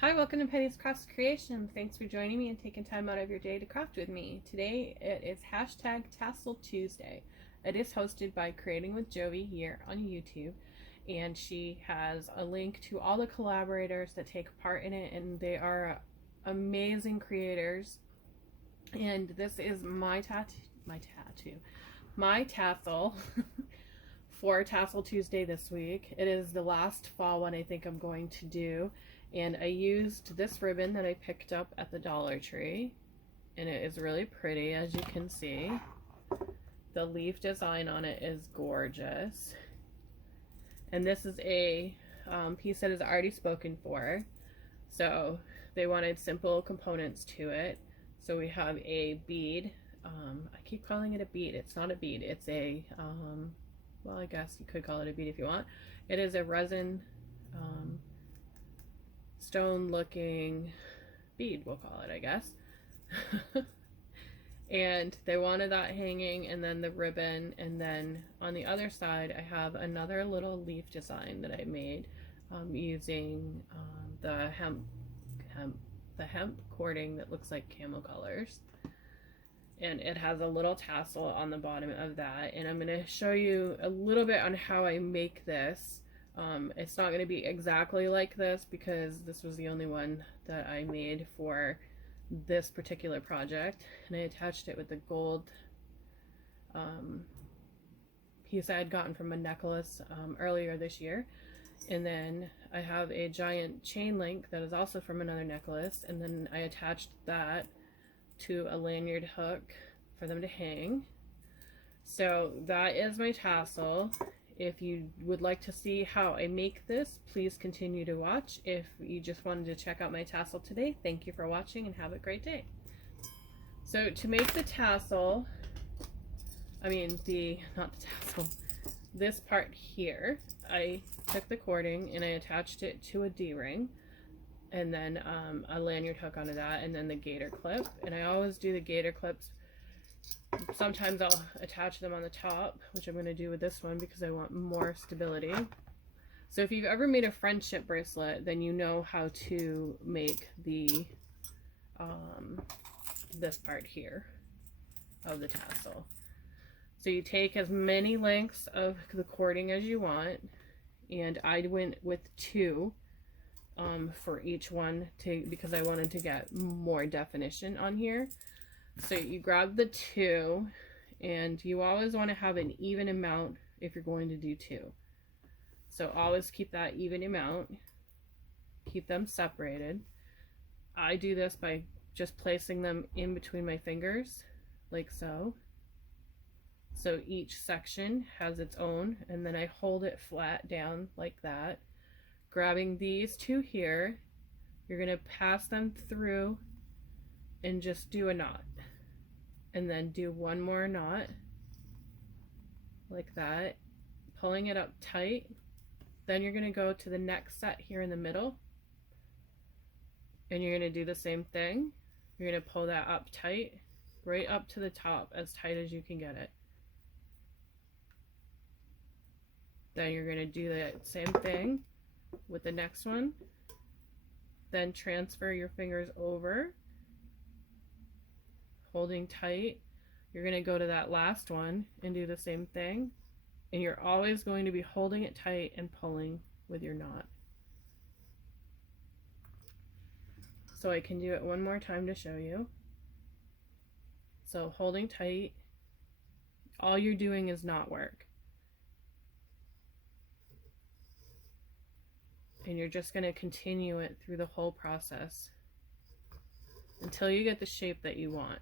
Hi, welcome to Penny's Crafts Creation. Thanks for joining me and taking time out of your day to craft with me. Today it is hashtag Tassel Tuesday. It is hosted by Creating with Jovi here on YouTube, and she has a link to all the collaborators that take part in it, and they are amazing creators. And this is my tassel for Tassel Tuesday this week. It is the last fall one I think I'm going to do. And I used this ribbon that I picked up at the Dollar Tree, and it is really pretty, as you can see. The leaf design on it is gorgeous. And this is a piece that is already spoken for, so they wanted simple components to it. So we have a bead. I keep calling it a bead. It's not a bead. It's a, well, I guess you could call it a bead if you want. It is a resin stone looking bead, we'll call it, I guess. And they wanted that hanging, and then the ribbon, and then on the other side I have another little leaf design that I made using the hemp cording that looks like camel colors, and it has a little tassel on the bottom of that. And I'm going to show you a little bit on how I make this. It's not going to be exactly like this because this was the only one that I made for this particular project, and I attached it with the gold piece I had gotten from a necklace earlier this year. And then I have a giant chain link that is also from another necklace, and then I attached that to a lanyard hook for them to hang. So that is my tassel. If you would like to see how I make this, please continue to watch. If you just wanted to check out my tassel today, thank you for watching and have a great day. So to make the tassel, not the tassel, this part here, I took the cording and I attached it to a D-ring, and then a lanyard hook onto that, and then the gator clip. And I always do the gator clips. Sometimes I'll attach them on the top, which I'm going to do with this one because I want more stability. So if you've ever made a friendship bracelet, then you know how to make the this part here of the tassel. So you take as many lengths of the cording as you want, and I went with 2 for each one because I wanted to get more definition on here. So you grab the 2, and you always want to have an even amount if you're going to do 2. So always keep that even amount, keep them separated. I do this by just placing them in between my fingers, like so. So each section has its own, and then I hold it flat down like that. Grabbing these 2 here, you're going to pass them through and just do a knot, and then do one more knot like that, pulling it up tight. Then you're going to go to the next set here in the middle, and you're going to do the same thing. You're going to pull that up tight, right up to the top, as tight as you can get it. Then you're going to do the same thing with the next one. Then transfer your fingers over, holding tight. You're going to go to that last one and do the same thing, and you're always going to be holding it tight and pulling with your knot. So I can do it one more time to show you. So holding tight, all you're doing is knot work, and you're just going to continue it through the whole process until you get the shape that you want,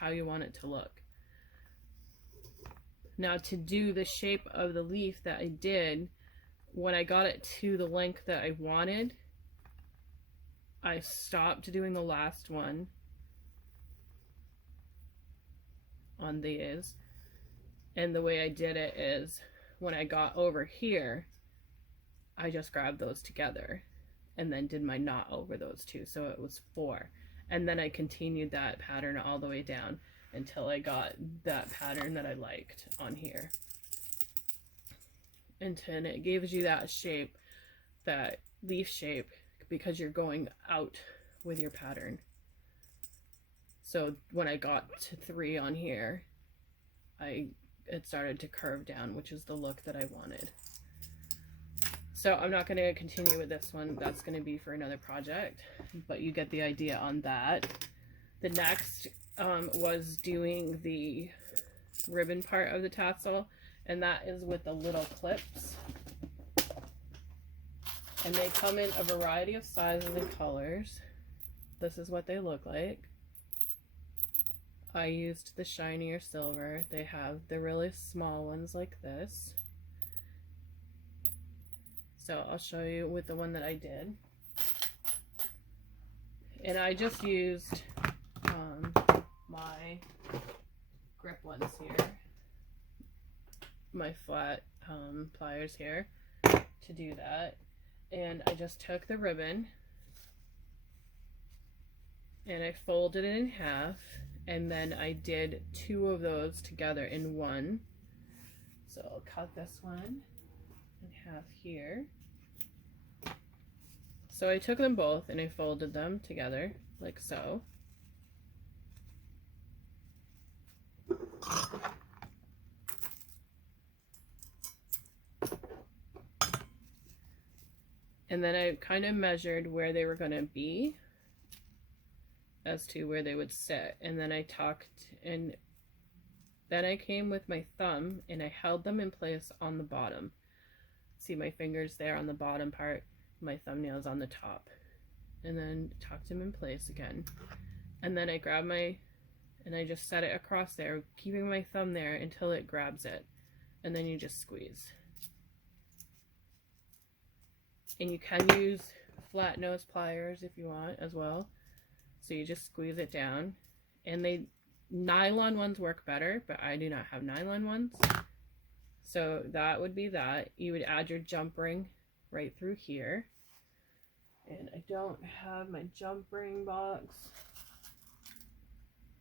how you want it to look. Now, to do the shape of the leaf that I did, when I got it to the length that I wanted, I stopped doing the last one on these, and the way I did it is when I got over here, I just grabbed those together and then did my knot over those 2, so it was 4. And then I continued that pattern all the way down until I got that pattern that I liked on here. And then it gives you that shape, that leaf shape, because you're going out with your pattern. So when I got to 3 on here, it started to curve down, which is the look that I wanted. So I'm not going to continue with this one. That's going to be for another project, but you get the idea on that. The next was doing the ribbon part of the tassel, and that is with the little clips. And they come in a variety of sizes and colors. This is what they look like. I used the shinier silver. They have the really small ones like this. So I'll show you with the one that I did. And I just used my grip ones here, my flat pliers here to do that. And I just took the ribbon and I folded it in half, and then I did 2 of those together in one. So I'll cut this one in half here. So I took them both and I folded them together like so. And then I kind of measured where they were going to be as to where they would sit. And then I tucked, and then I came with my thumb and I held them in place on the bottom. See my fingers there on the bottom part, my thumbnails on the top. And then tucked them in place again. And then I grabbed and I just set it across there, keeping my thumb there until it grabs it. And then you just squeeze. And you can use flat nose pliers if you want as well. So you just squeeze it down. And nylon ones work better, but I do not have nylon ones. So that would be that. You would add your jump ring right through here. And I don't have my jump ring box,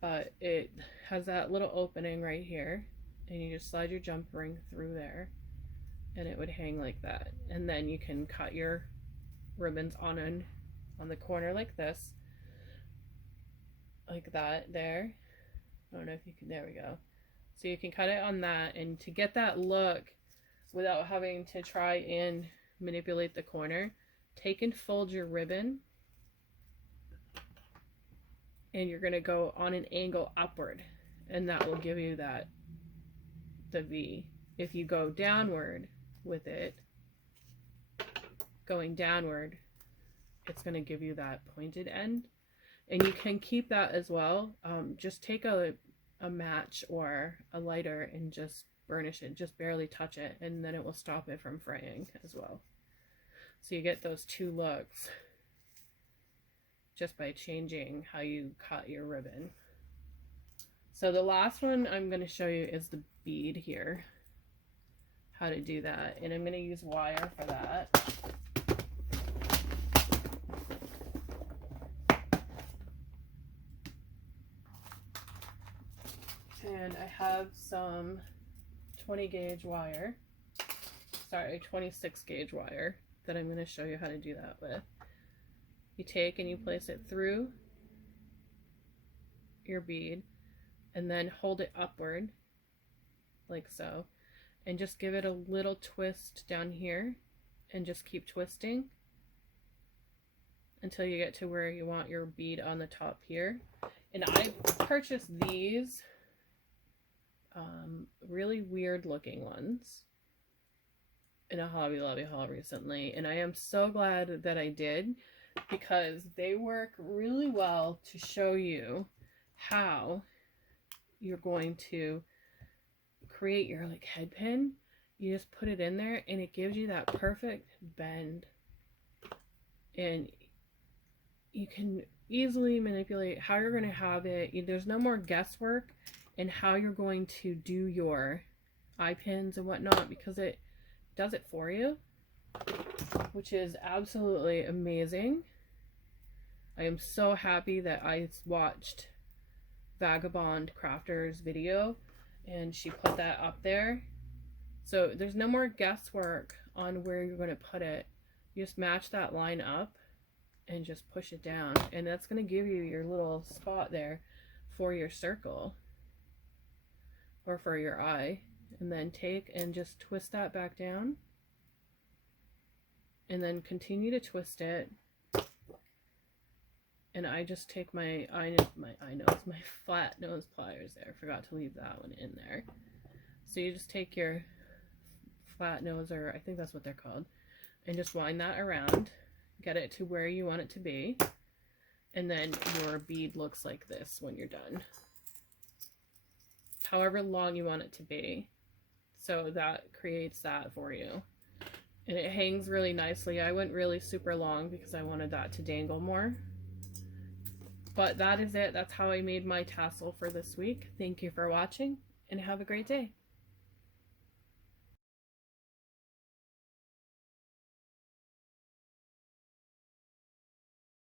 but it has that little opening right here. And you just slide your jump ring through there. And it would hang like that. And then you can cut your ribbons on the corner like this. Like that there. I don't know if you can, there we go. So you can cut it on that, and to get that look without having to try and manipulate the corner, take and fold your ribbon, and you're going to go on an angle upward, and that will give you the V. If you go downward with it, going downward, it's going to give you that pointed end. And you can keep that as well. Just take a match or a lighter and just burnish it, just barely touch it, and then it will stop it from fraying as well. So you get those 2 looks just by changing how you cut your ribbon. So the last one I'm going to show you is the bead here, how to do that, and I'm going to use wire for that. And I have some 20 gauge wire, sorry, 26 gauge wire that I'm going to show you how to do that with. You take and you place it through your bead and then hold it upward like so, and just give it a little twist down here and just keep twisting until you get to where you want your bead on the top here. And I purchased these really weird looking ones in a Hobby Lobby haul recently, and I am so glad that I did, because they work really well to show you how you're going to create your like head pin. You just put it in there and it gives you that perfect bend, and you can easily manipulate how you're going to have it. There's no more guesswork in how you're going to do your eye pins and whatnot, because it does it for you, which is absolutely amazing. I am so happy that I watched Vagabondcrafter's video and she put that up there. So there's no more guesswork on where you're going to put it. You just match that line up and just push it down, and that's going to give you your little spot there for your circle or for your eye. And then take and just twist that back down, and then continue to twist it. And I just take my flat nose pliers there. Forgot to leave that one in there. So you just take your flat nose, or I think that's what they're called, and just wind that around, get it to where you want it to be, and then your bead looks like this when you're done. However long you want it to be. So that creates that for you. And it hangs really nicely. I went really super long because I wanted that to dangle more. But that is it. That's how I made my tassel for this week. Thank you for watching, and have a great day.